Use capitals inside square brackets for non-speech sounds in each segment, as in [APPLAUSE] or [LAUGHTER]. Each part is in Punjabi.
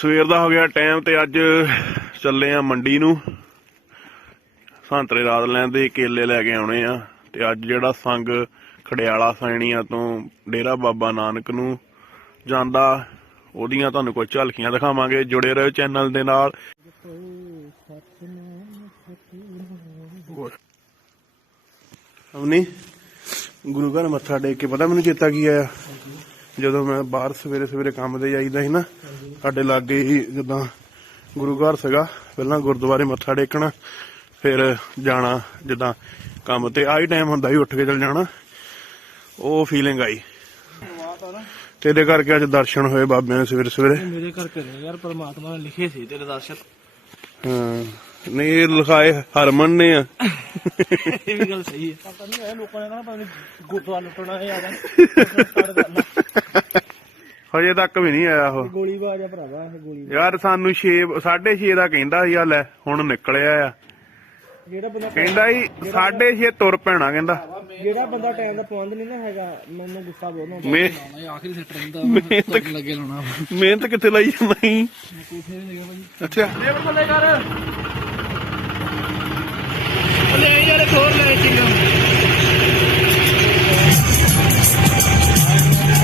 ਸਵੇਰ ਦਾ ਹੋ ਗਿਆ ਟਾਈਮ ਤੇ ਅੱਜ ਚੱਲੇ ਆ ਮੰਡੀ ਨੂੰ। ਸੰਤਰੇ ਰਾਤ ਲੈਂਦੇ ਕੇਲੇ ਲੈ ਕੇ ਆਉਣੇ ਆ ਤੇ ਅੱਜ ਜਿਹੜਾ ਸੰਗ ਖੜਿਆਲਾ ਸੈਣੀਆਂ ਤੋਂ ਡੇਰਾ ਬਾਬਾ ਨਾਨਕ ਨੂੰ ਜਾਂਦਾ, ਉਹਦੀਆਂ ਤੁਹਾਨੂੰ ਕੁਝ ਝਲਕੀਆਂ ਦਿਖਾਵਾਂਗੇ। ਜੁੜੇ ਰਹੋ ਚੈਨਲ ਦੇ ਨਾਲ। ਅਵਨੀ, ਗੁਰੂ ਘਰ ਮੱਥਾ ਟੇਕ ਕੇ ਪਤਾ ਮੈਨੂੰ ਚੇਤਾ ਕੀ ਆਇਆ? ਜਦੋਂ ਮੈਂ ਬਾਹਰ ਸਵੇਰੇ ਸਵੇਰੇ ਕੰਮ ਤੇ ਜਾਈਦਾ ਸੀ ਨਾ ਸਾਡੇ ਲਾਗੇ ਹੀ ਜਦੋਂ ਗੁਰੂ ਘਰ ਸੀਗਾ ਪਹਿਲਾਂ ਗੁਰਦੁਆਰੇ ਮੱਥਾ ਟੇਕਣਾ ਫਿਰ ਜਾਣਾ ਜਿੱਦਾਂ ਕੰਮ ਤੇ ਆਹੀ ਟਾਈਮ ਹੁੰਦਾ ਸੀ ਉੱਠ ਕੇ ਚਲ ਜਾਣਾ ਉਹ ਫੀਲਿੰਗ ਆਈ। ਤੇ ਇਹਦੇ ਕਰਕੇ ਅੱਜ ਦਰਸ਼ਨ ਹੋਏ ਬਾਬਿਆਂ ਦੇ ਸਵੇਰੇ ਸਵੇਰੇ। ਮੇਰੇ ਘਰ ਕਰੇ ਯਾਰ ਪਰਮਾਤਮਾ ਨੇ ਲਿਖੇ ਸੀ ਤੇਰੇ ਦਰਸ਼ਨ। ਹਾਂ। ਨਹੀਂ ਇਹ ਲਿਖਾਏ ਹਰਮਨ ਨੇ ਆ। ਇਹ ਵੀ ਗੱਲ ਸਹੀ ਹੈ। ਪਤਾ ਨਹੀਂ ਇਹ ਲੋਕਾਂ ਨੇ ਕਹਣਾ ਪਤਾ ਨਹੀਂ ਗੁਰਦੁਆਰਾ ਲੁੱਟਣਾ ਹੈ ਯਾਰ। ਹਜੇ ਤੱਕ ਵੀ ਨਹੀਂ ਆਇਆ ਉਹ। ਗੋਲੀਬਾਜ਼ ਆ ਭਰਾਵਾ ਇਹ ਗੋਲੀ ਯਾਰ ਸਾਨੂੰ 6 6:30 ਦਾ ਕਹਿੰਦਾ ਸੀ ਆ ਲੈ ਹੁਣ ਨਿਕਲਿਆ ਆ। ਜਿਹੜਾ ਬੰਦਾ ਕਹਿੰਦਾ ਸੀ 6:30 ਤੁਰ ਪੈਣਾ ਕਹਿੰਦਾ। ਜਿਹੜਾ ਬੰਦਾ ਟਾਈਮ ਦਾ ਪਾਬੰਦ ਨਹੀਂ ਨਾ ਹੈਗਾ ਮੈਨੂੰ ਗੁੱਸਾ ਬਹੁਤ ਆਉਂਦਾ ਮੈਂ ਆਖਰੀ ਸੈਟ ਰਹਿੰਦਾ ਮਿਹਨਤ ਲੱਗੇ ਲਾਉਣਾ। ਮਿਹਨਤ ਕਿੱਥੇ ਲਾਈ ਜਾਂਦਾ ਸੀ ਅੱਛਾ। ਲੇਬਰ ਬੰਦੇ ਕਰ। ਲੈ ਯਾਰ ਥੋੜ ਲੈ ਚਿੰਗਮ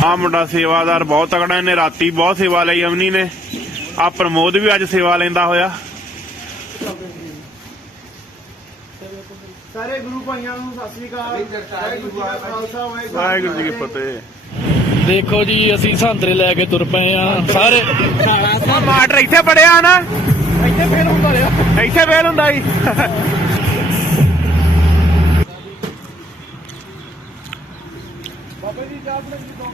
ਆ ਮੁੰਡਾ ਸੇਵਾਦਾਰ ਬਹੁਤ ਤਕੜਾ ਇਹਨੇ ਰਾਤੀ ਬਹੁਤ ਸੇਵਾ ਲਈ ਅਮਨੀ ਨੇ। ਆ ਪ੍ਰਮੋਦ ਵੀ ਅੱਜ ਸੇਵਾ ਲੈਂਦਾ ਹੋਇਆ। ਸਾਰੇ ਗੁਰੂ ਭਾਈਆਂ ਨੂੰ ਸਤਿ ਸ੍ਰੀ ਅਕਾਲ। ਵਾਹਿਗੁਰੂ ਜੀ ਕਾ ਖਾਲਸਾ ਵਾਹਿਗੁਰੂ ਜੀ ਕੀ ਫਤਿਹ। ਦੇਖੋ ਜੀ ਅਸੀਂ ਸੰਤਰੇ ਲੈ ਕੇ ਤੁਰ ਪਏ ਆ। ਸਾਰੇ ਮਾਟਰ ਇੱਥੇ ਪੜਿਆ ਨਾ। ਇੱਥੇ ਫੇਰ ਹੁੰਦਾ ਰਿਹਾ। ਇੱਥੇ ਫੇਲ ਹੁੰਦਾ ਸੀ ਬਾਬੇ ਦੀ ਚਾਹ ਬਣਾਈ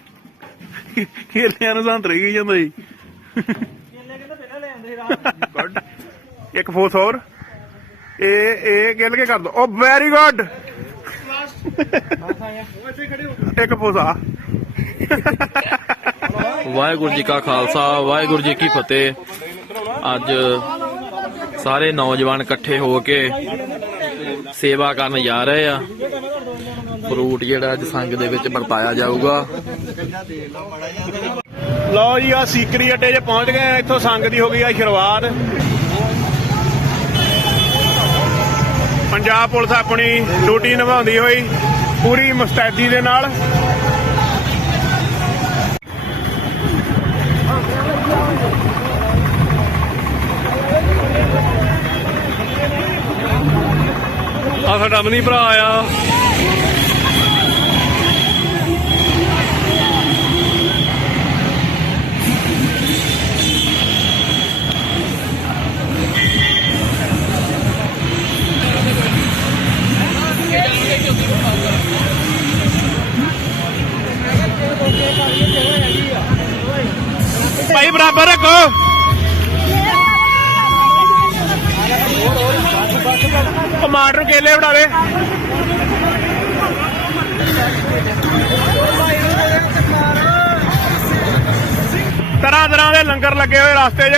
ਤੋਂ ਖੇਲਿਆਂ ਨੂੰ ਸੰਤਰੇ ਕੀ ਜਾਂਦਾ ਸੀ ਕੇਲੇ ਕਹਿੰਦਾ ਪਹਿਲਾਂ ਲੈ ਆਂਦੇ ਰਾਤ ਗੁੱਡ [LAUGHS] ਇੱਕ ਫੋਸ ਹੋਰ। ਇਹ ਇਹ ਗਿਲ ਕੇ ਕਰ ਦੋ। ਓ ਵੈਰੀ ਗੁੱਡ ਇੱਕ ਫੋਸ ਵਾਹਿਗੁਰੂ ਜੀ ਕਾ ਖਾਲਸਾ ਵਾਹਿਗੁਰੂ ਜੀ ਕੀ ਫਤਿਹ। ਅੱਜ ਸਾਰੇ ਨੌਜਵਾਨ ਇਕੱਠੇ ਹੋ ਕੇ ਸੇਵਾ ਕਰਨ ਜਾ ਰਹੇ ਆ। ਫਰੂਟ ਜਿਹੜਾ ਅੱਜ ਸੰਗ ਦੇ ਵਿੱਚ ਵਰਤਾਇਆ ਜਾਊਗਾ। ਲਓ ਜੀ ਆ ਸੀਕਰੀ ਅੱਡੇ 'ਚ ਪਹੁੰਚ ਗਏ ਇੱਥੋਂ ਸੰਗ ਦੀ ਹੋ ਗਈ ਆ ਸ਼ੁਰੂਆਤ। ਪੰਜਾਬ ਪੁਲਿਸ ਆਪਣੀ ਡਿਊਟੀ ਨਿਭਾਉਂਦੀ ਹੋਈ, ਪੂਰੀ ਮੁਸਤੈਦੀ ਦੇ ਨਾਲ। ਆ ਸਾਡਾ ਮਨੀ ਭਰਾ ਆਇਆ। ਭਾਈ ਬਰਾਬਰ ਰੱਖੋ। ਟਮਾਟਰ ਕੇਲੇ ਬਣਾ ਦੇ ਤਰ੍ਹਾਂ ਤਰ੍ਹਾਂ ਦੇ ਲੰਗਰ ਲੱਗੇ ਹੋਏ ਰਸਤੇ 'ਚ।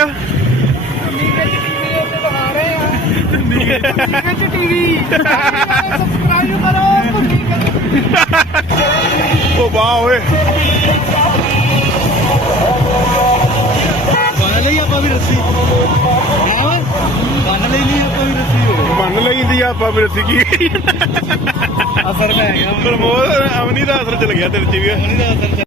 ਉਹ ਵਾਹ ਓਏ। ਵੀ ਰੱਸੀ। ਹਾਂ ਬੰਨ ਲਈ ਨਹੀਂ ਆਪਾਂ ਵੀ ਰੱਸੀ ਹੋ ਮੰਨ ਲਈਂਦੀ ਆ ਆਪਾਂ ਫਿਰ ਅਸੀਂ ਕੀ? ਅਸਰ ਪੈ ਗਿਆ ਪ੍ਰਮੋਦ ਅਮਨੀ ਦਾ ਅਸਰ ਚਲ ਗਿਆ ਤੇਰੇ 'ਚ ਵੀ। ਨਹੀਂ ਦਾ ਅਸਰ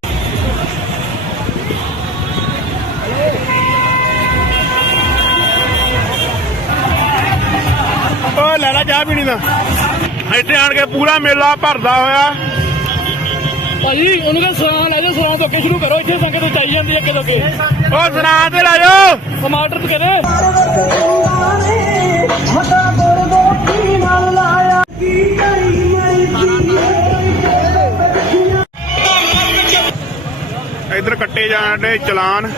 ਓ ਲੈ ਲੈ ਚਾਹ ਪੀਣੀ ਦਾ। ਇੱਥੇ ਆਣ ਕੇ ਪੂਰਾ ਮੇਲਾ ਭਰਦਾ ਹੋਇਆ। ਭਾਜੀ ਉਹਨੂੰ ਕਹ ਸਰਾਂ ਲੈ ਜਾ ਸਰਾਂ ਤੋਂ ਅੱਗੇ ਸ਼ੁਰੂ ਕਰੋ ਇੱਥੇ ਸੰਗਤ ਚਾਈ ਜਾਂਦੀ ਹੈ ਅੱਗੇ ਤੋਂ ਅੱਗੇ। ਓ ਸੁਣਾ ਤੇ ਲੈ ਜਾਓ। ਟਮਾਟਰ ਤੇ ਕਰੇ ਮਤਾ ਗੁਰ ਗੋਠੀ ਨਾਲ ਲਾਇਆ ਕੀ ਕਰੀ ਇੱਧਰ ਕੱਟੇ ਜਾਣ ਦੇ ਚਲਾਨ।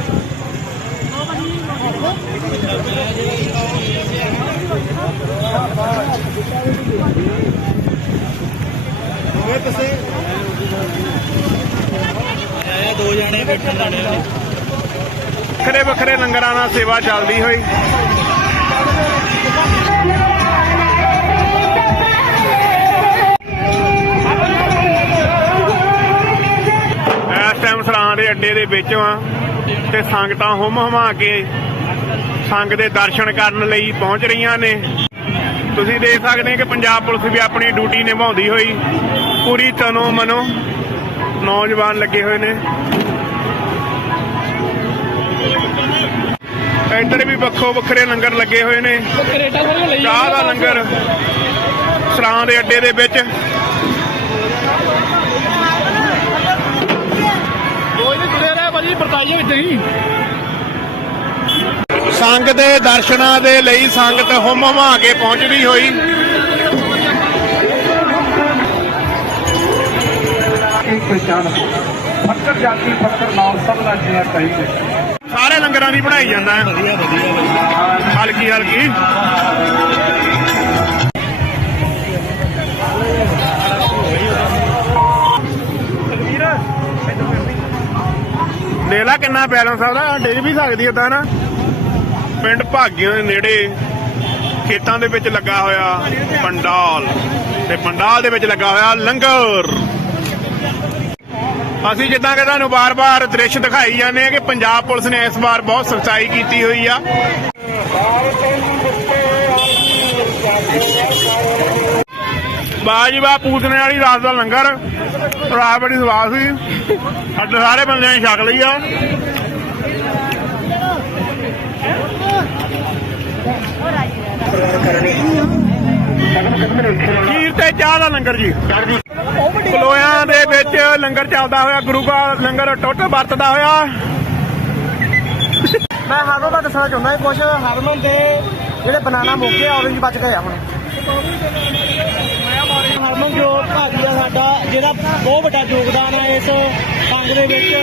ਦੋ ਜਾਣੇ ਬੈਠਣ ਦਾਣੇ ਵੱਖਰੇ ਵੱਖਰੇ ਲੰਗਰਾਂ ਨਾਲ ਸੇਵਾ ਚੱਲਦੀ ਹੋਈ। ਇਸ ਟਾਈਮ ਸਰਾਂ ਦੇ ਅੱਡੇ ਦੇ ਵਿੱਚ ਆ ਤੇ ਸੰਗਤਾਂ ਹੁਮ ਹਮਾ ਕੇ ਸੰਗ ਦੇ ਦਰਸ਼ਨ ਕਰਨ ਲਈ ਪਹੁੰਚ ਰਹੀਆਂ ਨੇ। ਤੁਸੀਂ ਦੇਖ ਸਕਦੇ ਹੋ ਕਿ ਪੰਜਾਬ ਪੁਲਿਸ ਵੀ ਆਪਣੀ ਡਿਊਟੀ ਨਿਭਾਉਂਦੀ ਹੋਈ। ਪੂਰੀ ਤਨੋ ਮਨੋ ਨੌਜਵਾਨ ਲੱਗੇ ਹੋਏ ਨੇ। ਇੱਧਰ ਵੀ ਵੱਖੋ ਵੱਖਰੇ ਲੰਗਰ ਲੱਗੇ ਹੋਏ ਨੇ। ਚਾਹ ਦਾ ਲੰਗਰ ਸਰਾਂ ਦੇ ਅੱਡੇ ਦੇ ਵਿੱਚ। ਕੋਈ ਨਹੀਂ ਜੁੜੇ ਰਿਹਾ ਭਾਜੀ ਵਰਤਾਈਏ ਵਿੱਚ ਹੀ ਸੰਗ ਦੇ ਦਰਸ਼ਨਾਂ ਦੇ ਲਈ ਸੰਗਤ ਹੁੰਮ ਹਮਾ ਕੇ ਪਹੁੰਚਦੀ ਹੋਈ। ਇੱਕ ਜਨ ਫੱਕਰ ਜਾਤੀ ਫੱਕਰ ਨਾਲ ਸਭ ਦਾ ਜੀਣਾ ਚਾਹੀਦਾ। ਸਾਰੇ ਲੰਗਰਾਂ ਦੀ ਪੜਾਈ ਜਾਂਦਾ ਹੈ। ਵਧੀਆ ਵਧੀਆ ਹਲਕੀ ਹਲਕੀ। ਲੈ ਲਾ ਕਿੰਨਾ ਬੈਲੈਂਸ ਆਦਾ ਡਿੱਗ ਵੀ ਸਕਦੀ ਓਦਾਂ ਨਾ। ਪਿੰਡ ਭਾਗੀਆਂ ਦੇ ਨੇੜੇ ਖੇਤਾਂ ਦੇ ਵਿੱਚ ਲੱਗਾ ਹੋਇਆ ਪੰਡਾਲ। ਤੇ ਪੰਡਾਲ ਦੇ ਵਿੱਚ ਲੱਗਾ ਹੋਇਆ ਲੰਗਰ। ਅਸੀਂ ਜਿੱਦਾਂ ਕਿ ਤੁਹਾਨੂੰ ਬਾਰ-ਬਾਰ ਦ੍ਰਿਸ਼ ਦਿਖਾਈ ਜਾਂਦੇ ਆ ਕਿ ਪੰਜਾਬ ਪੁਲਿਸ ਨੇ ਇਸ ਵਾਰ ਬਹੁਤ ਸਖਤਾਈ ਕੀਤੀ ਹੋਈ ਆ। ਬਾਜੀਬਾ ਪੂਤਨੇ ਵਾਲੀ ਰਾਤ ਦਾ ਲੰਗਰ। ਰਾਤ ਬੜੀ ਸਵਾਦ ਸੀ। ਸਾਡੇ ਸਾਰੇ ਬੰਦਿਆਂ ਨੇ ਛਕ ਲਈ ਆ। ਖੀਰ ਤੇ ਚਾਹ ਦਾ ਲੰਗਰ ਜੀ। ਕਲੋਇਆਂ ਦੇ ਵਿੱਚ ਲੰਗਰ ਚੱਲਦਾ ਹੋਇਆ ਗੁਰੂ ਦਾ ਲੰਗਰ ਟੁੱਟ ਵਰਤਦਾ ਹੋਇਆ। ਮੈਂ ਹਾਰਮਨ ਦਾ ਦੱਸਣਾ ਚਾਹੁੰਦਾ ਹਾਂ ਕੁਝ ਹਾਰਮਨ ਦੇ ਜਿਹੜੇ ਬਨਾਨਾ ਮੋਕੇ ਔਰੇਂਜ ਬਚ ਗਏ ਆ ਹੁਣ। ਹਾਰਮਨ ਜੋ ਭਾਜੀ ਆ ਸਾਡਾ ਜਿਹੜਾ ਬਹੁਤ ਵੱਡਾ ਯੋਗਦਾਨ ਹੈ ਇਸ ਸੰਗ ਦੇ ਵਿੱਚ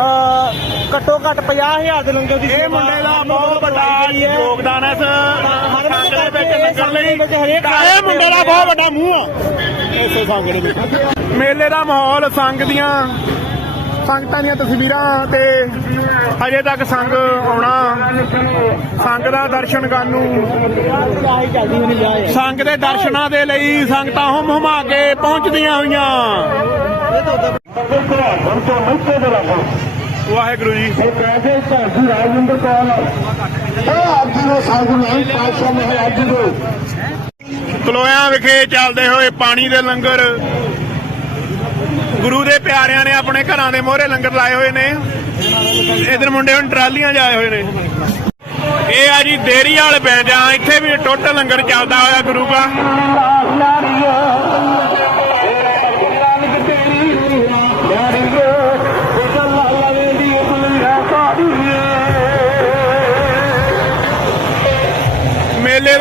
ਅ ਘੱਟੋ ਘੱਟ 50000 ਦੇ ਲੰਗਰ ਦੀ ਇਹ ਮੁੰਡੇ ਦਾ ਬਹੁਤ ਵੱਡਾ ਯੋਗਦਾਨ ਹੈ ਸੰਗ ਦੇ ਵਿੱਚ ਲੰਗਰ ਲਈ। ਇਹ ਮੁੰਡੇ ਦਾ ਬਹੁਤ ਵੱਡਾ ਮੂੰਹ ਆ। ਇਸੇ ਸੰਗ ਦੇ ਮੇਲੇ ਦਾ ਮਾਹੌਲ, ਸੰਗ ਦੀਆਂ ਸੰਗਤਾਂ ਦੀਆਂ ਤਸਵੀਰਾਂ ਤੇ ਅਜੇ ਤੱਕ ਸੰਗ ਆਉਣਾ। ਸੰਗ ਦਾ ਦਰਸ਼ਨ ਕਰਨ ਨੂੰ ਸੰਗ ਦੇ ਦਰਸ਼ਨਾਂ ਦੇ ਲਈ ਸੰਗਤਾਂ ਹੁੰਮ ਹਮਾ ਕੇ ਪਹੁੰਚਦੀਆਂ ਹੋਈਆਂ। ਵਾਹਿਗੁਰੂ ਜੀ। ਪੈਸੇ ਧਰਤੀ ਰਾਜਿੰਦਰ ਕੌਰ ਆਪ ਜੀ ਦੇ ਸਾਧੂ ਨਹੀਂ ਪਾਸ਼ਾ ਮਹਾਰਾਜ ਜੀ ਦੇ ਕਲੋਇਆਂ ਵਿਖੇ ਚੱਲਦੇ ਹੋਏ ਪਾਣੀ ਦੇ ਲੰਗਰ। ਗੁਰੂ ਦੇ ਪਿਆਰਿਆਂ ਨੇ ਆਪਣੇ ਘਰਾਂ ਦੇ ਮੋਹਰੇ ਲੰਗਰ ਲਾਏ ਹੋਏ ਨੇ। ਇਧਰ ਮੁੰਡੇ ਹੁਣ ਟਰਾਲੀਆਂ ਜਾਏ ਹੋਏ ਨੇ। ਇਹ ਆ ਜੀ ਦੇਰੀ ਵਾਲੇ ਬੈਜਾਂ ਇੱਥੇ ਵੀ ਟੋਟਲ ਲੰਗਰ ਚੱਲਦਾ ਹੋਇਆ ਗੁਰੂ ਦਾ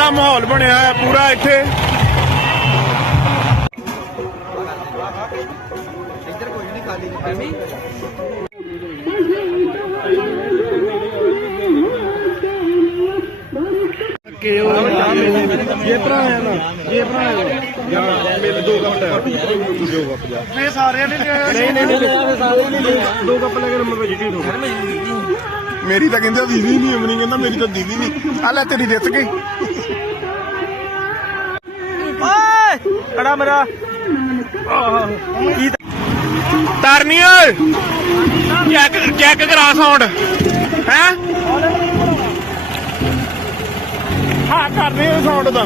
ਦਾ ਮਾਹੌਲ ਬਣਿਆ ਹੈ ਪੂਰਾ ਇੱਥੇ। ਇਹ ਸਾਰਿਆਂ ਨੇ ਨਹੀਂ ਨਹੀਂ ਨਹੀਂ ਸਾਰਿਆਂ ਨੇ ਦੋ ਕੱਪ ਲੈ ਕੇ ਨੰਬਰ ਵੈਜੀਟੇਰੀਅਨ ਹੋ ਮੇਰੀ ਤਾਂ ਕਹਿੰਦਾ ਦੀਦੀ ਨਹੀਂ ਅਮਨੀ ਕਹਿੰਦਾ ਮੇਰੀ ਤਾਂ ਦੀਦੀ ਨਹੀਂ। ਆ ਲੈ ਤੇਰੀ ਦਿੱਤ ਗਈ ਓਏ ਕੜਾ ਮੇਰਾ। ਤਰਨੀ ਓਏ ਚੈੱਕ ਚੈੱਕ ਕਰਾ ਸਾਊਂਡ ਹੈ? ਹਾਂ ਕਰਦੇ ਹੋ ਸਾਊਂਡ ਦਾ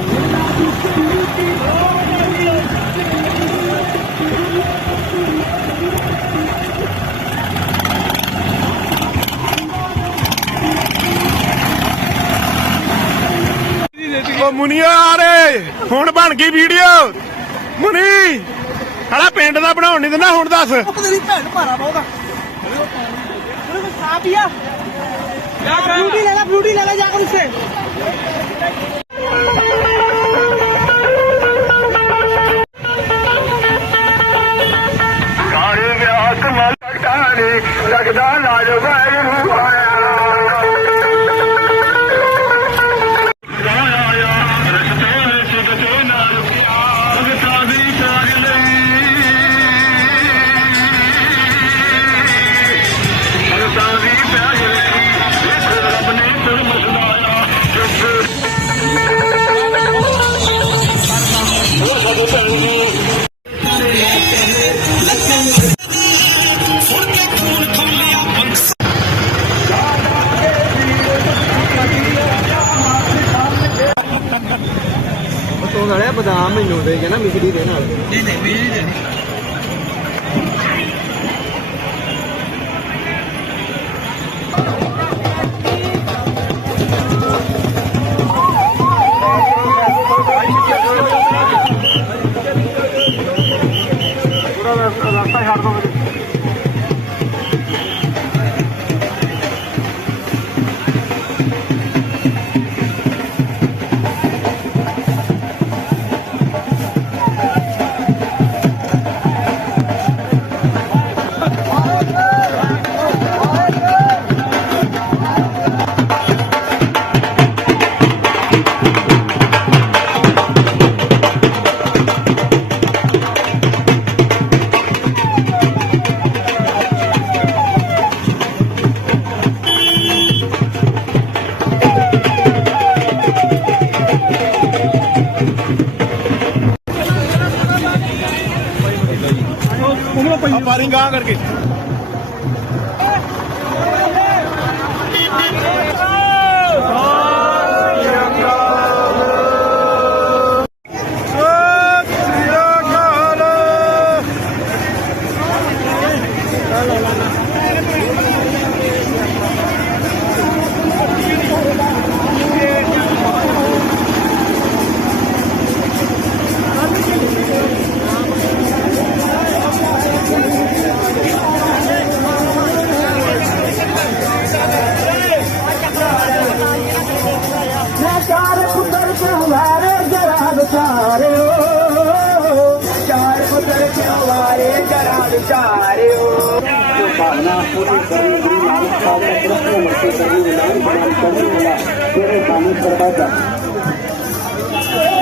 ਉਹ ਮੁਨੀਆ ਆ ਰੇ ਹੁਣ ਬਣ ਗਈ ਵੀਡੀਓ ਮੁਨੀ ਹਲਾ ਪਿੰਡ ਦਾ ਬਣਾਉਣ ਨਹੀਂ ਦਿੰਦਾ ਹੁਣ ਦੱਸ। ਤੇਰੀ ਭੈਣ ਭਾਰਾ ਬਹੁਤਾ। ਉਹਨੇ ਸਾਹ ਪੀਆ ਬਿਊਟੀ ਲੈ ਲੈ ਬਿਊਟੀ ਲੈ ਲੈ ਜਾ ਕੇ ਉਸੇ। ਬਦਾਮ ਮੈਨੂੰ ਦੇ ਕੇ ਨਾ ਮਿਸ਼ਰੀ ਦੇ ਨਾਲ ਪਾਰੀ ਗਾਂ ਕਰਕੇ। ਜਰਾ ਵਿਚਾਰਿਓ ਚਾਰ ਪੁੱਤਰ ਕੁਵਾਰੇ ਜਰਾ ਵਿਚਾਰਿਓ ਜੋ ਭਾਵਨਾ ਪੂਰੀ ਕਰਨੀ ਗੁਰੂ ਨਾਨਕ ਸਾਹਿਬ ਦਾ ਪ੍ਰਸ਼ਨ ਮਰਤੇ ਕਰਨੀ ਨਾਮ ਬਿਆਨ ਕਰਨੀ ਵਾਲਾ ਤੇਰੇ ਸਾਨੂੰ ਸਰਬੱਤ ਤੇਰੇ